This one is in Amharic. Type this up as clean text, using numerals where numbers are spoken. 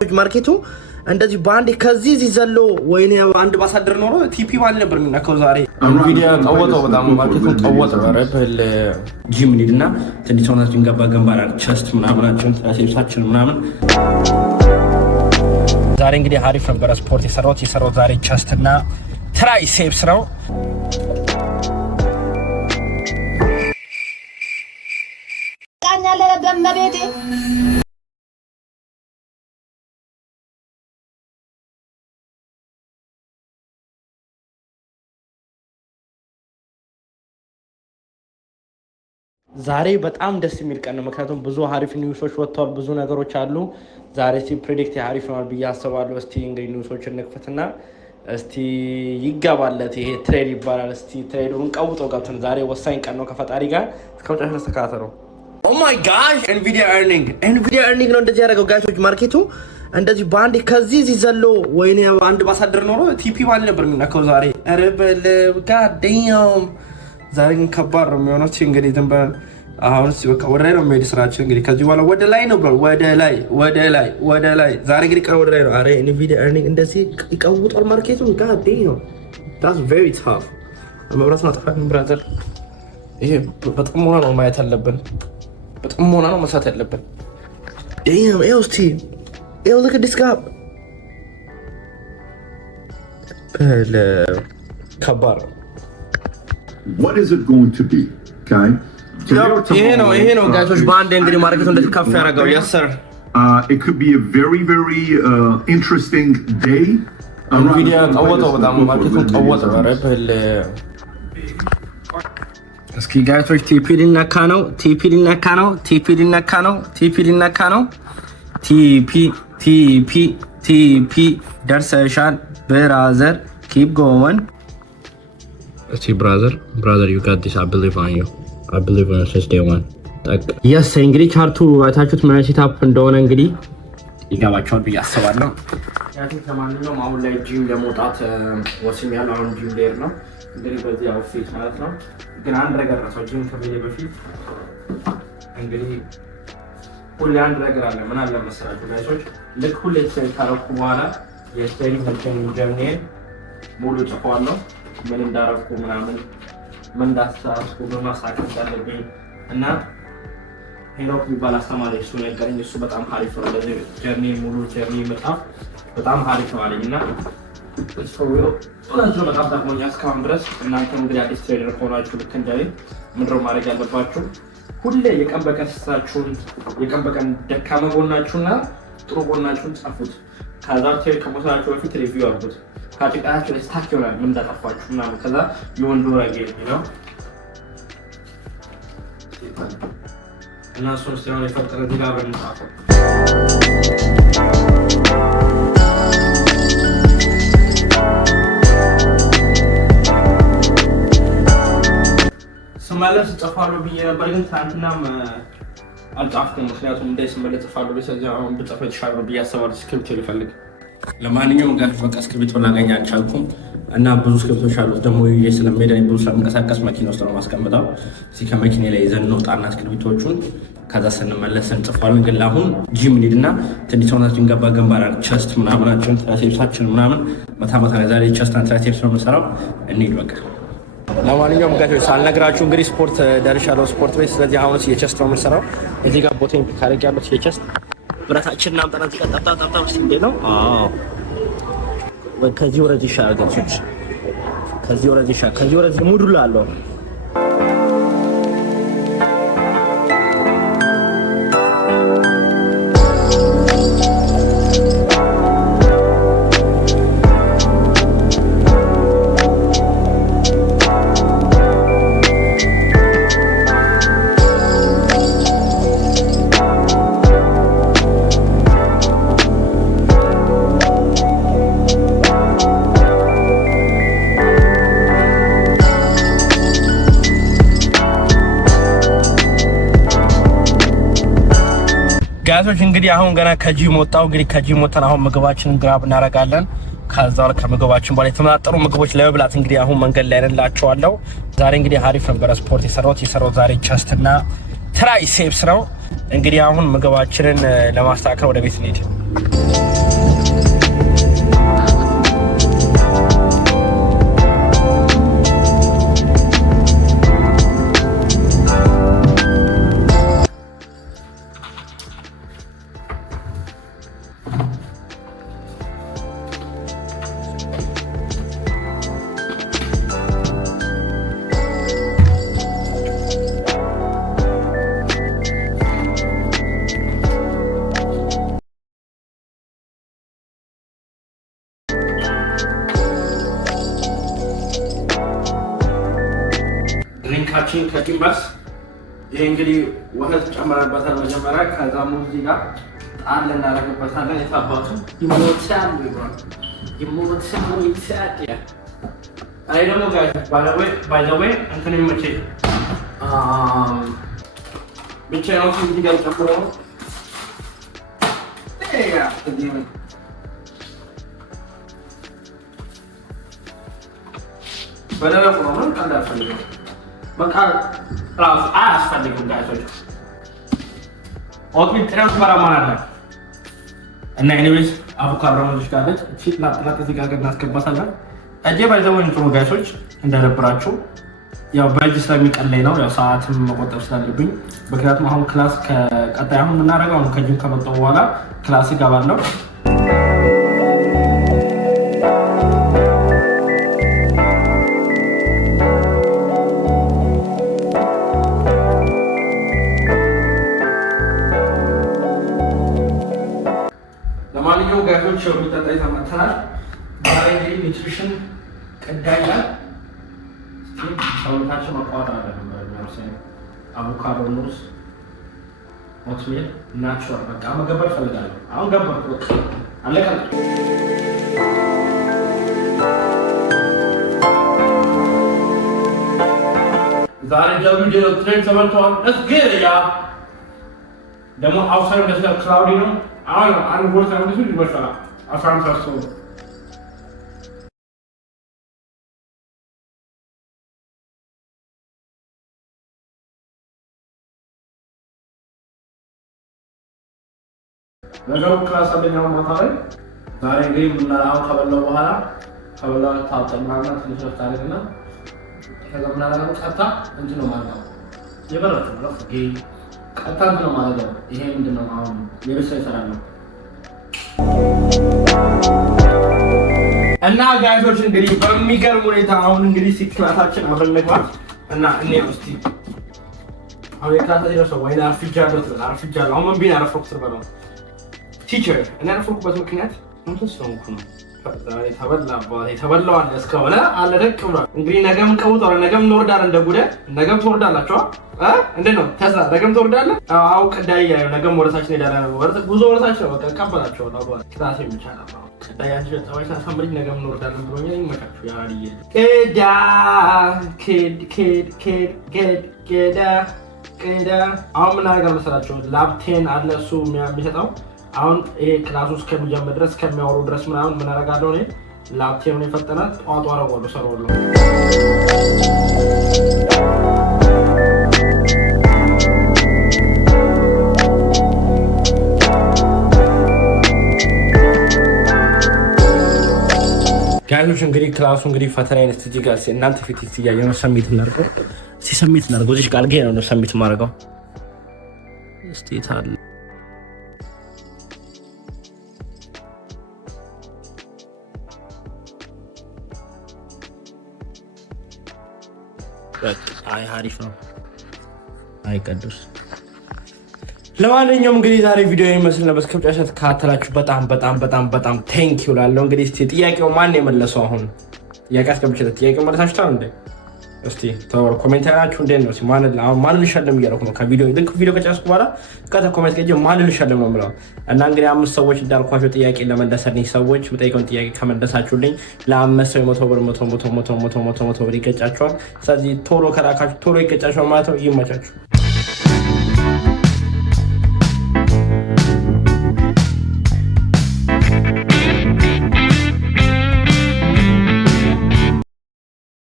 ማርኬቱ እንደዚህ ባንድ ከዚህ ሲዘሎ ወይኔ አንድ ባሳደር ኖሮ ቲፒ ማለት ነበር የሚነካው። ዛሬ ቪዲዮ ቀወጠው በጣም ማርኬቱን ቀወጠው። ረበል ጂም ኒድና ትንሽ ሰውነታችን ገባ ገንባራ ቸስት ምናምናችን ትራይሴፕሳችን ምናምን። ዛሬ እንግዲህ አሪፍ ነበረ ስፖርት የሰራሁት ዛሬ ቸስት እና ትራይሴፕስ ነው። ቃኛለ በመቤቴ ዛሬ በጣም ደስ የሚል ቀን ነው። ምክንያቱም ብዙ አሪፍ ኒውሶች ወጥተዋል፣ ብዙ ነገሮች አሉ። ዛሬ እስቲ ፕሬዲክት አሪፍ ነው ብዬ አስባለሁ። እስቲ እንግዲህ ኒውሶችን እንክፈትና እስቲ ይገባለት። ይሄ ትሬድ ይባላል። እስቲ ትሬዱን ቀውጦ ገብተን ዛሬ ወሳኝ ቀን ነው ከፈጣሪ ጋር እስከመጨረሻ ተከታተሉ። ኦ ማይ ጋሽ ኤንቪዲያ ኤርኒንግ ነው እንደዚህ ያደረገው ጋሾች። ማርኬቱ እንደዚህ ባንድ ከዚህ ሲዘሎ ወይኔ አንድ ባሳደር ኖሮ ቲፒ ማለት ነበር የሚነካው ዛሬ። ኧረ በለው ጋዴም ዛሬ ግን ከባድ ነው የሚሆነው። እንግዲህ ዝም በል አሁን በቃ ወደ ላይ ነው የሚሄድ ስራችን። እንግዲህ ከዚህ በኋላ ወደ ላይ ነው ብሎ ወደ ላይ ዛሬ እንግዲህ ቀን ወደ ላይ ነው። አረ ኤንቪዲያ ኤርኒንግ እንደዚህ ይቀውጧል ማርኬቱን። ጋዴ ነው that's very tough። መብራት ማጥፋት ብራዘር፣ ይሄ በጣም ሆና ነው ማየት አለብን። በጣም ሆና ነው መስራት ያለብን። damn ኤልቲ look at this guy። ከባድ ነው። What is it going to be? Okay. ይሄ ነው ጋይሶች በአንድ እንግዲህ ማርኬቱ እንደዚህ ከፍ ያደርገው። Yes sir. It could be a very interesting day. ቪዲዮ ቀወጠው በጣም ማርኬቱን ቀወጠው። ረበል እስኪ ጋይሶች ቲፒ ሊነካ ነው። ቲፒ ደርሰሻል ብራዘር ኪፕ ጎወን። እስቲ ብራዘር you got this. I believe on you since day one. Yes እንግዲህ ቻርቱ አይታችሁት ምን ሴታፕ እንደሆነ እንግዲህ ይገባችኋል ብዬ አስባለሁ። ከማንኛውም አሁን ላይ ጂም ለመውጣት ወስኛለሁ። አሁን ጂም ልሄድ ነው እንግዲህ በዚህ አውትፊት ማለት ነው። ግን አንድ ነገር ነው ጂም ከመሄዴ በፊት እንግዲህ ሁሌ አንድ ነገር አለ። ምን አለ መሰላችሁ ጋይሶች፣ ልክ ሁሌ ትሬኒንግ ካረኩ በኋላ የትሬኒንግ ጀርኒን ሙሉ ጽፏለሁ። ምን እንዳረኩ ምናምን ምን እንዳሳስኩ በማሳከም እንዳለብኝ እና ሄኖክ የሚባል አስተማሪ እሱ ነገረኝ። እሱ በጣም አሪፍ ነው። ለዚህ ጀርኒ ሙሉ ጀርኒ መጣፍ በጣም አሪፍ ነው አለኝና እሱ በጣም ጠቅሞኛል እስካሁን ድረስ። እናንተ እንግዲህ አዲስ ትሬነር ከሆናችሁ ልክ እንደኔ ምንድነው ማድረግ ያለባችሁ? ሁሌ የቀን በቀን ስታችሁን የቀን በቀን ደካማ ጎናችሁና ጥሩ ጎናችሁን ጻፉት። ከዛ ትሬድ ከመውሰዳችሁ በፊት ሪቪው አድርጉት። ካጭቃችሁ ስታክ ይሆናል ምን እንዳጠፋችሁ ምናምን። ከዛ ይወንዱ ረገኝ ነው እና እሱን ሲሆን የፈጠረ ዲጋ በንጻፈው ስመለስ እጽፋለሁ ብዬ ነበር፣ ግን ትናንትናም አልጻፍኩም። ምክንያቱም እንዳይስመለስ እጽፋለሁ ስለዚህ አሁን ብጽፈው የተሻለ ነው ብዬ አስባለሁ። ስክሪፕት ልፈልግ። ለማንኛውም ጋር በቃ ስክሪፕት ላገኝ አልቻልኩም እና ብዙ ስክሪፕቶች አሉት ደግሞ ይዤ ስለምሄድ ብዙ ስለምንቀሳቀስ መኪና ውስጥ ነው ማስቀምጠው። እዚህ ከመኪና ላይ ይዘን እንውጣና ስክሪፕቶቹን ከዛ ስንመለስ እንጽፋለን። ግን ለአሁን ጂም እንሂድና ትንሽ ሰውነታችን ገባ ገንባራ ቸስት ምናምናችን ትራይሴፕሳችን ምናምን መታ ላይ ዛሬ ቸስትና ትራይሴፕስ ነው የምንሰራው። እንሂድ በቃ። ለማንኛውም ጋሾች ሳልነግራችሁ እንግዲህ ስፖርት ደርሻለሁ፣ ስፖርት ቤት። ስለዚህ አሁን የቸስት ነው የምንሰራው። እዚህ ጋር ቦቴን ካረግ ያሉት የቸስት ብረታችን እናምጣና እዚህ ጋር ጠጣ ውስጥ እንዴ ነው። ከዚህ ወረድ ይሻላል ጋሾች፣ ከዚህ ወረድ ሙዱላ አለው። ጋዞች እንግዲህ አሁን ገና ከጂም ወጣው። እንግዲህ ከጂም ወጣን አሁን ምግባችንን ግራብ እናረጋለን። ከዛው ከምግባችን በኋላ የተመጣጠሩ ምግቦች ለመብላት እንግዲህ አሁን መንገድ ላይ ነላችኋለሁ። ዛሬ እንግዲህ አሪፍ ነበረ ስፖርት የሰራሁት ዛሬ ቸስት እና ትራይሴፕስ ነው። እንግዲህ አሁን ምግባችንን ለማስተካከል ወደ ቤት እንሄድ። ኬካችን ከቂመስ ይሄ እንግዲህ ወተት ጨምረንበታል መጀመሪያ። ከዛ ሙዝ ጋር ጣል እናደርግበታለን። የታባቱ ይሞታል ይባል ይሞታል ይሳቂያ። አይ ደግሞ ጋይስ ባይ ዘ ዌይ እንትን ይመቼ ብቻ ነው እዚህ ጋር ጨምሮ በደረቁ ነው ምን ቀንድ አልፈልግም። በቃ ራሱ አያስፈልግም ጋይሶች። ኦትሚል ትራንስ በራማን አለ እና ኤኒዌይስ አቮካዶ ነው ጋለች ቺት ላጥላት እዚህ ጋር እናስገባታለን። እጄ ባይዘው እንትሩ ጋይሶች እንዳይደብራችሁ ያው በእጅ ስለሚቀለኝ ነው። ያው ሰዓትም መቆጠብ ስላለብኝ ምክንያቱም አሁን ክላስ ከቀጣይ አሁን የምናደርገው አሁን ከጂም ከመጣሁ በኋላ ክላስ እገባለሁ። ለማንኛውም ጋይሶች የሚጠጣ ይዘመተናል። ዛሬ እንግዲህ ኒትሪሽን ቅዳይ ላይ ሰውነታችን መቋጠር አለብን። አቮካዶ፣ ሙዝ፣ ኦትሚል ናቹራል በቃ መገበር እፈልጋለሁ። አሁን ገበርኩ በቃ አለቀ። ዛሬ ጀምሮ ትሬን ተመርተዋል። ያ ደግሞ አውሳይድ ደስ ክላውዲ ነው። አሁን አንድ ቦታ ነው ብዙ ይመስላል 15 ሰው ነገሩ ክላስ አለኛው ማታ ላይ ዛሬ እንግዲህ ምናላው ከበላው በኋላ ከበላው ታጠማና ትንሽ ታሪክና ከዛ ምናላው ቀጣ እንት ነው ማለት ነው የበረቱ ነው ጌ ቀጣ እንት ነው ማለት ነው። ይሄ ምንድነው አሁን የበሰ ይሰራል ነው እና ጋይሶች እንግዲህ በሚገርም ሁኔታ አሁን እንግዲህ ሲክላታችን አብረን እንግባ እና እኔ ውስጥ አሁን የክላታችን ነው ወይና አርፍጃለሁ አሁን ምን ቢና አረፈኩት በለው ቲቸር እና ያረፈኩበት ምክንያት እንትን ስለሆንኩ ነው። ተበላው አለ እስከሆነ አለ ደቅ ብሏል። እንግዲህ ነገም ቀውጠው ነገም እንወርዳለን እንደ ጉደ ነገም ትወርዳላችሁ እንዴት ነው ተስራ ነገም ትወርዳለህ። አው ቀዳይ ያዩ ነገም ወረታችን ሄዳለን ጉዞ ወረታችን በቃ ቀበላቸው ነው አባል ክላስ የሚቻል ነው። ቀዳያችሁ ተዋይታ ሳምሪ ነገም እንወርዳለን ብሎኛል። ይመጣችሁ ያሪዬ ኬዳ አሁን ምን አደርጋለሁ መሰላችሁ ላፕቴን አለ እሱ የሚሰጠው አሁን ይሄ ክላስ ውስጥ ከሚጀምር ድረስ ከሚያወሩ ድረስ ምናምን ምን አደርጋለሁ እኔ ላፕቴን የፈጠነ ጧጧ አረጋለሁ ሰራዋለሁ። ጋይሶች እንግዲህ ክላሱ እንግዲህ ፈተና አይነት እዚህ ጋር እናንተ ፊት እያየሁ ነው። ሰሚት እናድርገው እስኪ ሰሚት እናድርገው። እዚህ ቃል ገና ነው ሰሚት ማድረገው እስኪ ታል አይ አሪፍ ነው። አይ ቅዱስ ለማንኛውም እንግዲህ ዛሬ ቪዲዮ ይመስል ነበር። እስከ መጨረሻ ተከታተላችሁ በጣም ቴንክ ዩ ላለው። እንግዲህ እስቲ ጥያቄው ማን የመለሰው አሁን ጥያቄ አስገብቼለት ጥያቄው መለሳችኋል እንዴ? እስቲ ተወር ኮሜንት ያላችሁ እንዴት ነው? ማን ልሸለም እያልኩ ነው። ከቪዲዮ ልክ ቪዲዮ ከጨረስኩ በኋላ ቀጥታ ኮሜንት ከጀ ማን ልሸለም ነው የምለው እና እንግዲህ 5 ሰዎች እንዳልኳቸው ጥያቄ ለመለሰልኝ ሰዎች የምጠይቀውን ጥያቄ ከመለሳችሁልኝ ለ5 ሰው 100 ብር ይገጫቸዋል። ስለዚህ ቶሎ ከላካችሁ ቶሎ ይገጫቸዋል ማለት ነው። ይመቻችሁ።